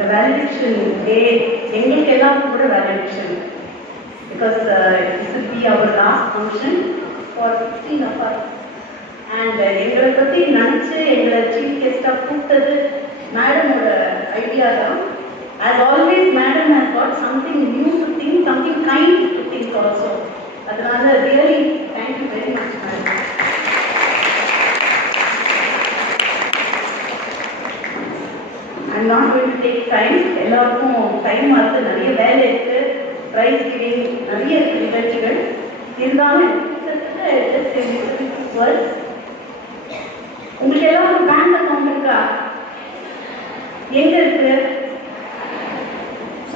இந்த வேலிடேஷன் டே எங்களுக்கு எல்லாருக்கும் கூட validation. Because this will be our last function for 16 of us. And எங்களை பற்றி நினச்சி எங்களை சீஃப் கெஸ்டாக கூப்பிட்டது மேடமோட ஐடியா தான். As always, madam has got something new to think, something kind to think also. அதனால really thank you very much, madam. I'm not going to take time. எல்லாருக்கும் time ஆகுது, நிறைய வேலை இருக்கு, ப்ரைஸ் கிவிங் நிறைய இருக்கு நிகழ்ச்சிகள். இருந்தாலும் உங்களுக்கு எல்லாம் ஒரு பேங்க் அக்கௌண்ட் இருக்கா? எங்க இருக்கு?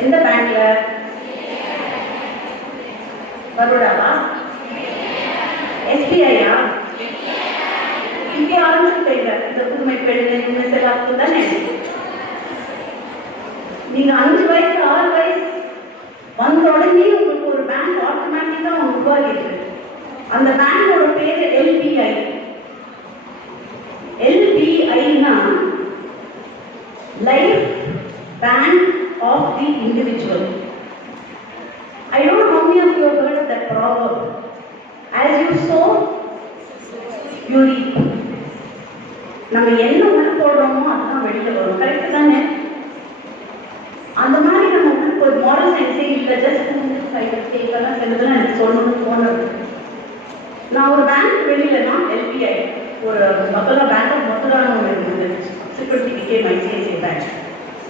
எந்த பேங்க்ல? பரோடாவா? எஸ்பிஐயா? இங்கே ஆரம்பிச்சுட்டீங்க இந்த புதுமை பெண் செல்லாப்பு தானே. நீங்க 5 வயசு 6 வயசு வந்த உடனே உங்களுக்கு ஒரு பேங்க் ஆட்டோமேட்டிக்கா உருவாகிடுது. அந்த பேங்கோட பேரு எல்பிஐ. எல்பிஐனா life bank of the individual. I don't know how many of you have heard of that proverb. As you sow, you reap. நம்ம என்ன உள்ள போடுறோமோ அதுதான் வெளியில வரும். கரெக்ட் தானே? அந்த மாதிரி நம்ம உங்களுக்கு ஒரு மாடல் சயின்ஸே இல்லை. ஜஸ்ட் கேட்கலாம் செல்லதெல்லாம் எனக்கு சொல்லணும்னு தோணுது. நான் ஒரு பேங்க் வெளியிலனா எல்பிஐ ஒரு பக்கலா பேங்க் ஆஃப் மதுரான்னு ஒன்று இருந்தது. Security became ICICI bank.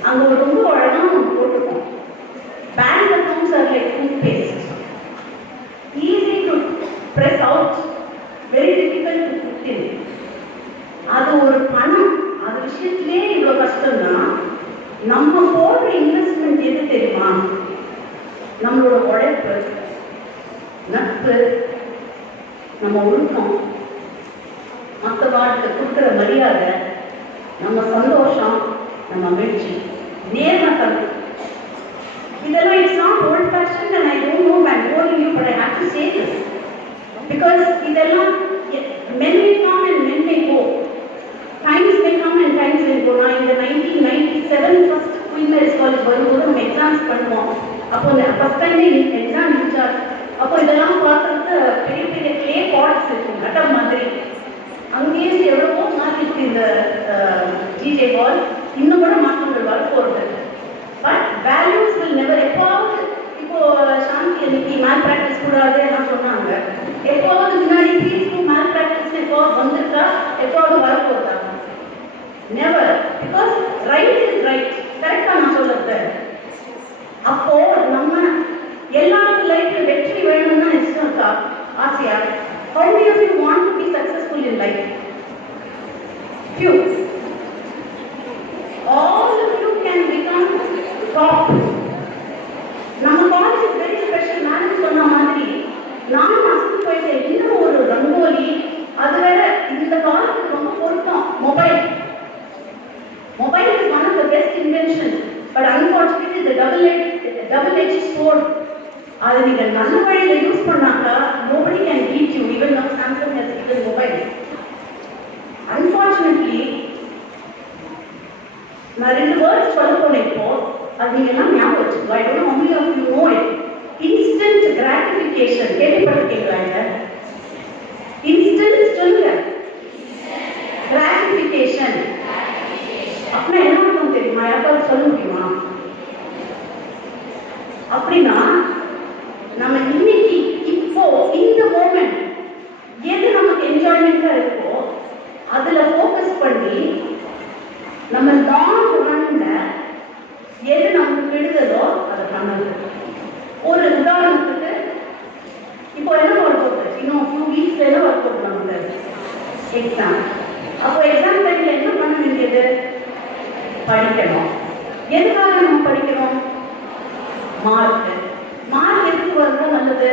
அங்கே ஒரு ரொம்ப அழகாக நம்ம போட்டிருக்கோம். Bank accounts are like toothpaste. Easy to press out, very difficult to put in. அது ஒரு பணம், அது விஷயத்திலே இவ்வளோ கஷ்டம்னா நம்ம போடுற இன்வெஸ்ட்மெண்ட் எது தெரியுமா? நம்மளோட உழைப்பு, நட்பு, நம்ம ஒழுக்கம், மற்ற வாழ்க்கை கொடுக்குற மரியாதை, நம்ம சந்தோஷம், நம்ம மகிழ்ச்சி, நேர்மத்தம். இதெல்லாம் it's not volt fashion and I don't know I don't you but I have to say this because இதெல்லாம் men may come and men may go. Times may come and times may go. நான் இந்த 1997 first queen Mary's college வரும்போது நம்ம exams பண்ணுவோம். அப்போ first time exam incharge. அப்போ இதெல்லாம் பார்க்கறது பெரிய பெரிய கிளே பாட்ஸ் இருக்கு, நட்டம் மாதிரி. அங்கேயே எவ்வளவோ மாறி இருக்கு இந்த ஜிஜே பால். இன்னும் கூட மாற்றங்கள் வரப்போகிறது. But values will never. எப்போவாவது இப்போ சாந்தி அன்னைக்கு மேல் ப்ராக்டிஸ் கூடாது எல்லாம் சொன்னாங்க. எப்போவாது முன்னாடி ப்ளீஸ் மேல் ப்ராக்டிஸ் எப்போவாது வந்திருக்கா? எப்போவாது வரப்போகுதா? Never. Because right is right. கரெக்டாக நான் சொல்லுறது. அப்போ நம்ம எல்லாருக்கும் லைஃப்ல வெற்றி வேணும்னா இஷ்டம் இருக்கா? ஆசையா? How many of you want to be successful in life? Few. All of you can become top. நம்ம college is very special. Madam சொன்ன மாதிரி நான் அசந்து போயிட்டேன். இன்னும் ஒரு ரங்கோலி, அது வேற இந்த காலத்துக்கு ரொம்ப பொருத்தம். Mobile is one of the best inventions, but unfortunately the double-edged sword. அதை நீங்க நல்ல வழியில யூஸ் பண்ணாக்கா nobody can beat you, even though Samsung has given mobile. Unfortunately, நான் 2 வேர்ட்ஸ் சொல்ல போனேன். இப்போ அது நீங்க எல்லாம் ஞாபகம் வச்சுக்கோ. I don't know how many of you know it. Instant gratification. கேள்விப்பட்டிருக்கீங்களா? இன்ஸ்டன்ட் சொல்லுங்க. கிராட்டிஃபிகேஷன் அப்படின்னா என்ன அர்த்தம் தெரியுமா? யாராவது சொல்ல முடியுமா? அப்படின்னா நம்ம இன்னைக்கு இப்போ இந்த மோமெண்ட் எது நமக்கு என்ஜாய்மெண்டா இருக்கோ அதுல ஃபோக்கஸ் பண்ணி நம்ம லாங் ரன்ல எது நமக்கு விடுதலோ அதை பண்ணது. ஒரு உதாரணத்துக்கு இப்போ என்ன ஒர்க் அவுட், இன்னும் ஃபியூ வீக்ஸ்ல என்ன ஒர்க் அவுட் நமக்கு எக்ஸாம். அப்போ எக்ஸாம் டைம்ல என்ன பண்ண வேண்டியது? படிக்கணும். எதுக்காக நம்ம படிக்கணும்? மார்க். மார்க் எதுக்கு வந்தா நல்லது?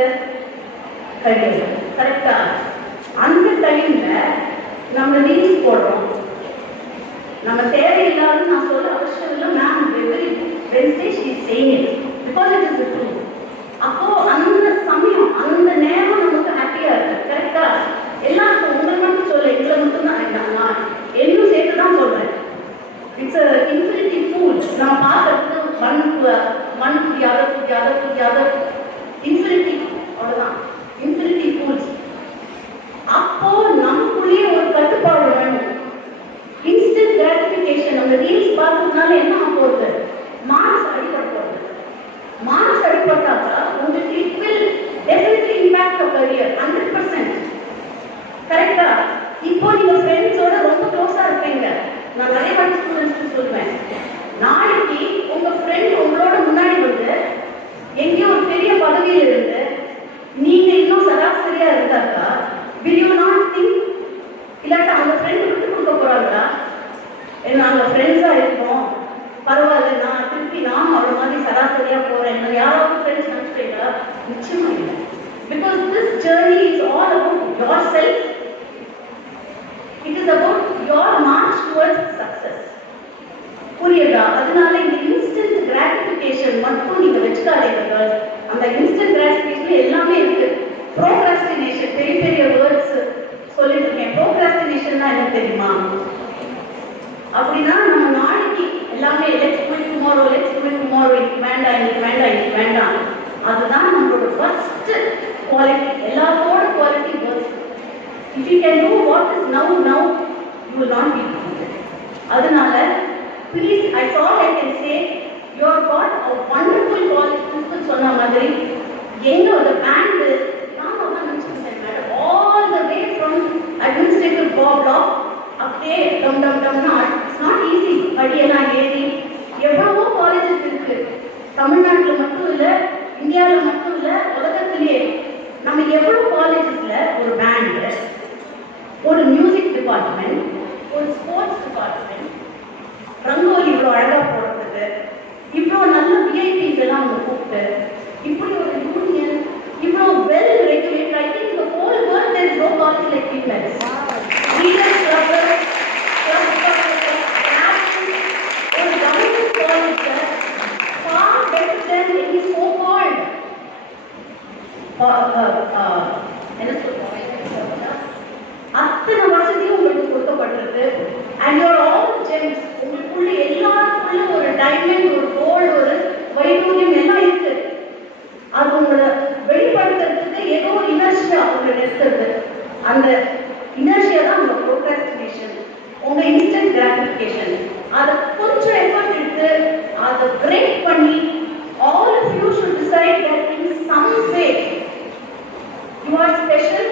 கரியர். கரெக்டா? அந்த டைம்ல நம்ம ரீல்ஸ் போடுறோம். நம்ம தேவையில்லாத நான் சொல்ல அவசியம் இல்லை. Ma'am every Wednesday she is saying it because it is the truth. அப்போ அந்த சமயம் அந்த நேரம் நமக்கு ஹாப்பியா இருக்கு. கரெக்டா? எல்லாருக்கும் உங்களுக்கு மட்டும் சொல்ல, எங்களை மட்டும் தான் நான் என்னும் சேர்த்து தான் சொல்றேன். It's infinity pool. நம்ம பார்க்க சொல்லுவேன். நாளைக்கு உங்க ஃப்ரெண்ட் உங்களோட முன்னாடி வந்து எங்கேயோ ஒரு பெரிய பதவியில் இருந்து நீங்க இன்னும் சராசரியா இருந்தாக்கா will you not think இல்லாட்டா அவங்க ஃப்ரெண்ட் விட்டு கொடுக்க போறாங்களா? நாங்க ஃப்ரெண்ட்ஸா இருக்கோம், பரவாயில்ல, நான் திருப்பி நானும் அவ்வளவு மாதிரி சராசரியா போறேன், யாராவது ஃப்ரெண்ட்ஸ் நினைச்சுட்டீங்களா? நிச்சயமா இல்லை. Because this journey is all about yourself. It is about your march towards success. புரியுதா? அதனால இந்த இன்ஸ்டன்ட் கிராட்டிஃபிகேஷன் மட்டும் நீங்க வச்சுக்காதீங்க. அந்த இன்ஸ்டன்ட் கிராட்டிஃபிகேஷன் எல்லாமே இருக்கு. ப்ரோக்ராஸ்டினேஷன், பெரிய பெரிய வேர்ட்ஸ் சொல்லிட்டு இருக்கேன். ப்ரோக்ராஸ்டினேஷன் தான் என்ன தெரியுமா? அப்படின்னா நம்ம நாளைக்கு எல்லாமே let's to it tomorrow, let's to it tomorrow, இது வேண்டாம், இது வேண்டாம், இது வேண்டாம். அதுதான் நம்மளோட ஃபர்ஸ்ட் குவாலிட்டி. எல்லாத்தோட quality first. If you can do what is now, you will not be defeated. அதனால please, I thought I can say you have got a wonderful quality. சொன்ன மாதிரி எங்களோட பேண்ட் நாம தான் நினைச்சிருந்தேன் madam, all the way from administrative block அப்படியே டம் டம் டம்னா இட்ஸ் நாட் ஈஸி. படியெல்லாம் ஏறி எவ்வளவோ காலேஜஸ் இருக்கு. தமிழ்நாட்டில் மட்டும் இல்லை, இந்தியாவில் மட்டும் இல்லை, உலகத்திலேயே நம்ம எவ்வளவு காலேஜஸ்ல ஒரு பேண்ட், ஒரு மியூசிக் டிபார்ட்மெண்ட், ஒரு ஸ்போர்ட்ஸ் டிபார்ட்மெண்ட், ரங்கோலி இவ்வளோ அழகா போடுறதுக்கு, இவ்வளோ நல்ல விஐபிஸ் எல்லாம் அவங்க கூப்பிட்டு, இப்படி ஒரு யூனியன், இவ்வளோ well regulated. I think the whole world there is no college like Fitness. Leaders club, ஒரு government college far better than any so-called என்ன சொல்றாங்க, அத்தனை வசதியும் உங்களுக்கு கொடுக்கப்பட்டிருக்கு. And you are all gems. உங்களுக்குள்ள எல்லாருக்குள்ள ஒரு டைமண்ட், ஒரு கோல்டு, ஒரு வைடூரியம் எல்லாம் இருக்கு. அது உங்களை வெளிப்படுத்துறதுக்கு ஏதோ ஒரு இனர்ஷியா உங்களை நிறுத்துறது. அந்த இனர்ஷியா தான் உங்க ப்ரோக்ராஸ்டினேஷன், உங்க இன்ஸ்டன்ட் கிராட்டிஃபிகேஷன். அதை கொஞ்சம் எஃபர்ட் எடுத்து அதை பிரேக் பண்ணி all of you should decide that in some way you are special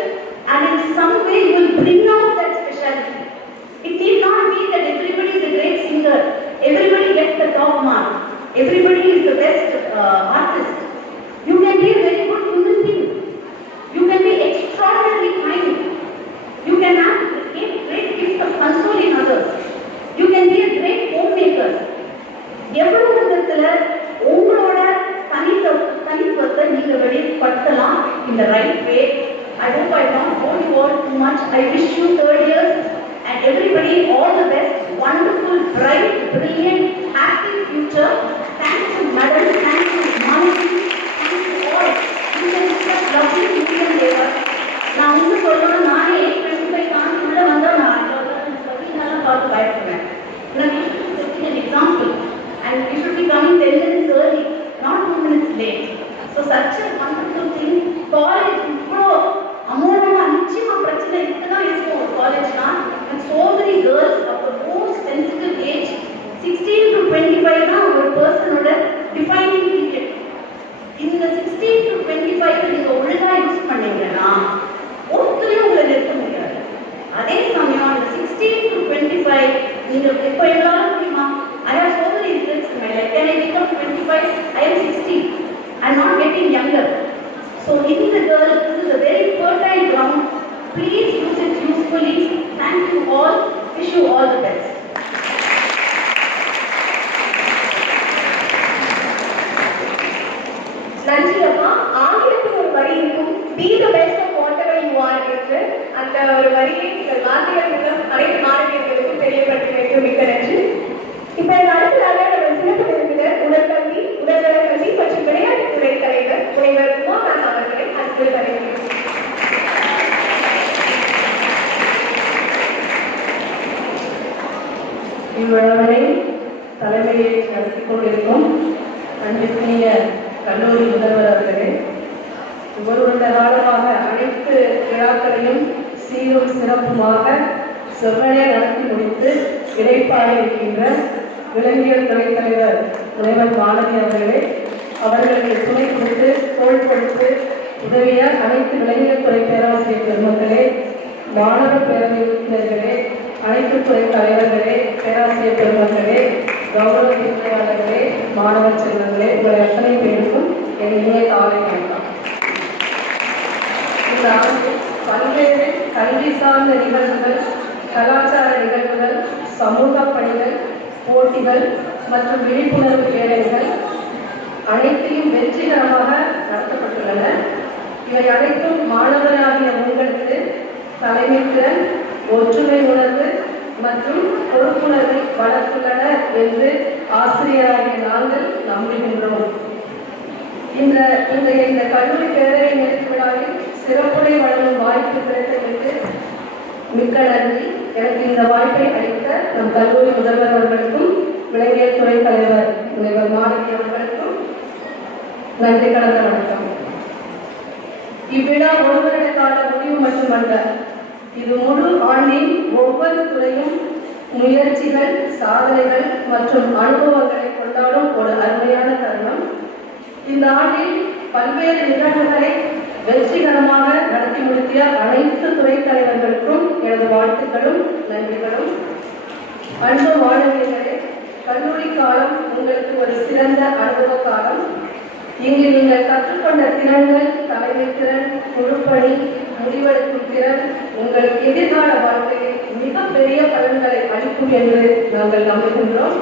and in some way you will bring out that speciality. It need not be that everybody is a great singer, everybody gets the top mark, everybody is the best artist. You can be a very good human being, you can be extraordinarily kind, you can have a great gift of consoling others, you can be a great homemaker. எவ்வளவு விதத்துல உங்களோட தனித்துவத்தை நீங்க வெளிப்படுத்தலாம் in the right way. I hope I don't hold you all too much. I wish you third years and everybody all the best, wonderful, bright, brilliant, happy future. Thank you madam, thank you Manasi, thank you all. You can just lovely Indian labor. நான் உங்களுக்கு சொல்லணும், நானே 25 தாண்டி உள்ள வந்தா நான் நல்லா பார்த்து பயப்படுவேன். You should be setting an example and you should be coming 10 minutes early, not 2 minutes late. So such a wonderful thing. College இப்போ அமௌண்ட்டா நிச்சயமா பிரச்சனை இருக்குதான் இருக்கும் காலேஜ்னா. And so many girls of the most sensitive age 16 to 25 தான் ஒரு பர்சனோட defining period. இந்த 16 to 25 நீங்க ஒழுங்கா யூஸ் பண்ணீங்கன்னா ஒருத்தரையும் உங்களை நிறுத்த முடியாது. அதே சமயம் அந்த 16 to 25 நீங்க இப்போ எல்லாரும் முடியுமா? I have so many regrets in my life. Can I become 25? I am 60. I am not getting younger. So in the girl, this is a very fertile ground. Please use it usefully. Thank you all. Wish you all the best. நன்றி அம்மா. ஆங்கிலத்தில் ஒரு வரி இருக்கும், be the best of whatever you are என்று. அந்த ஒரு வரியை நீங்கள் வார்த்தைகள் மூலம் அனைத்து மாணவியர்களுக்கும் தெரியப்படுத்தினருக்கு மிக்க நன்றி. இப்ப அடுத்ததாக நம்ம சிறப்பு விருந்தினர் உடற்கல்வி, உடல்நல கல்வி மற்றும் விளையாட்டுத்துறை தலைவர் முனைவர் உமாகாந்த் அவர்களை அன்போடு வரவேற்கிறேன். இவ்விழாவினை தலைமையை நடத்தி கொண்டிருக்கும் அன்பிற்குரிய கல்லூரி முதல்வர் அவர்களே, ஒரு வருட காலமாக அனைத்து விழாக்களையும் சீரும் சிறப்புமாக செவ்வனே நடத்தி முடித்து இடைப்பாடி இருக்கின்ற விலங்கியல் துறை தலைவர் முனைவர் மாணவி அவர்களே, அவர்களுக்கு துணை கொடுத்து தோள் கொடுத்து உதவிய அனைத்து விலங்கியல் துறை பேராசிரியர் பெருமக்களே, மாணவ பேரவை உறுப்பினர்களே, அனைத்து துறை தலைவர்களே, பேராசிரியர் பெருமக்களே, கௌரவ விரிவுரையாளர்களே, மாணவ செல்வங்களே, உங்கள் அத்தனை பேருக்கும் என் இனிய காலை வணக்கம். இந்த ஆண்டு பல்வேறு கல்வி சார்ந்த நிகழ்வுகள், கலாச்சார நிகழ்வுகள், சமூக பணிகள், போட்டிகள் மற்றும் விழிப்புணர்வு வேலைகள் அனைத்தையும் வெற்றிகரமாக நடத்தப்பட்டுள்ளன. இவை அனைத்தும் மாணவராகிய உங்களுக்கு தலைமைத்திறன், ஒற்றுமை உணர்வு மற்றும் பொறுப்புணர்வை வளர்த்துள்ளன என்று ஆசிரியராகிய நாங்கள் நம்புகின்றோம். இன்றைய இந்த கல்லூரி பேரவை நிறைவு விழாவில் சிறப்புரை வழங்கும் வாய்ப்பு கிடைத்ததற்கு மிக்க நன்றி. எனக்கு இந்த வாய்ப்பை அளித்த நம் கல்லூரி முதல்வர் அவர்களுக்கும் விலங்கியல் துறை தலைவர் முனைவர் மாணவி அவர்களுக்கும் நன்றி கலந்த வணக்கம். இவ்விழா ஒரு வருட கால முடிவு மட்டுமல்ல, இது முழு ஆண்டின் ஒவ்வொரு துறையும் முயற்சிகள், சாதனைகள் மற்றும் அனுபவங்களை கொண்டாடும் ஒரு அருமையான தருணம். இந்த ஆண்டில் பல்வேறு நிகழ்வுகளை வெற்றிகரமாக நடத்தி முடித்திய அனைத்து துறை தலைவர்களுக்கும் எனது வாழ்த்துக்களும் நன்றிகளும். அன்பு மாணவியர்களே, கல்லூரி காலம் உங்களுக்கு ஒரு சிறந்த அனுபவ காலம். இங்கு நீங்கள் கற்றுக்கொண்ட திறன்கள், தலைமை திறன், குழுப்பணி, முடிவெடுக்கும் திறன் உங்கள் எதிர்கால வாழ்க்கையில் மிகப்பெரிய பலன்களை அளிக்கும் என்று நாங்கள் நம்புகின்றோம்.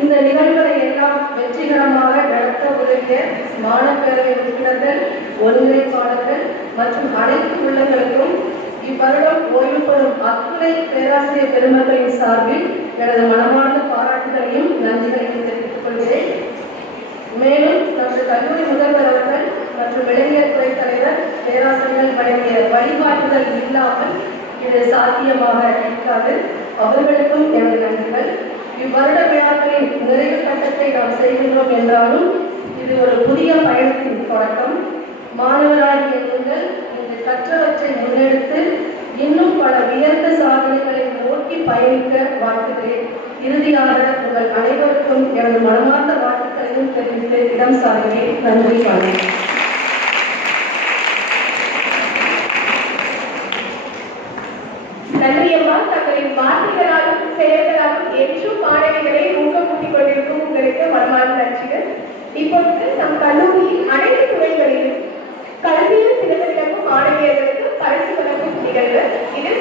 இந்த நிகழ்வுகளை எல்லாம் வெற்றிகரமாக நடத்த உதவிய மாணவப்பேரவை உறுப்பினர்கள், ஒருங்கிணைப்பாளர்கள் மற்றும் அனைத்து உள்ளங்களுக்கும் இவ்வருடம் ஓய்வு பெறும் அத்துணை பேராசிரியர் பெருமக்களின் சார்பில் எனது மனமார்ந்த பாராட்டுகளையும் நன்றிகளையும் தெரிவித்துக் கொள்கிறேன். மேலும் நமது கல்லூரி முதல்வர் அவர்கள் மற்றும் விலங்கியல் துறை தலைவர் பேராசிரியர்கள் வழங்கிய வழிகாட்டுதல் இல்லாமல் இது சாத்தியமாக இருக்காது. அவர்களுக்கும் எனது நன்றிகள். இவ்வருட விழாக்களின் நிறைவு கட்டத்தை நாம் செய்கின்றோம் என்றாலும் இது ஒரு புதிய பயணத்தின் தொடக்கம். மாணவராகிய நீங்கள் இங்கு கற்றவற்றை முன்னெடுத்து இன்னும் பல உயர்ந்த சாதனைகளை நோக்கி பயணிக்க வாழ்த்துகிறேன். இறுதியாக உங்கள் அனைவருக்கும் எனது மனமார்ந்த வாழ்த்துக்களையும் தெரிவித்து இடம் சாருகிறேன். நன்றி, வணக்கம். நன்றி அம்மா. தங்களின் வார்த்தைகளாலும் செயல்களாலும் என்றும் மாணவிகளை ஊக்கமூட்டிக் கொண்டிருக்கும் உங்களுக்கு மனமார்ந்த நன்றிகள். இப்பொழுது நம் கல்லூரியில் அனைத்து துறைகளிலும்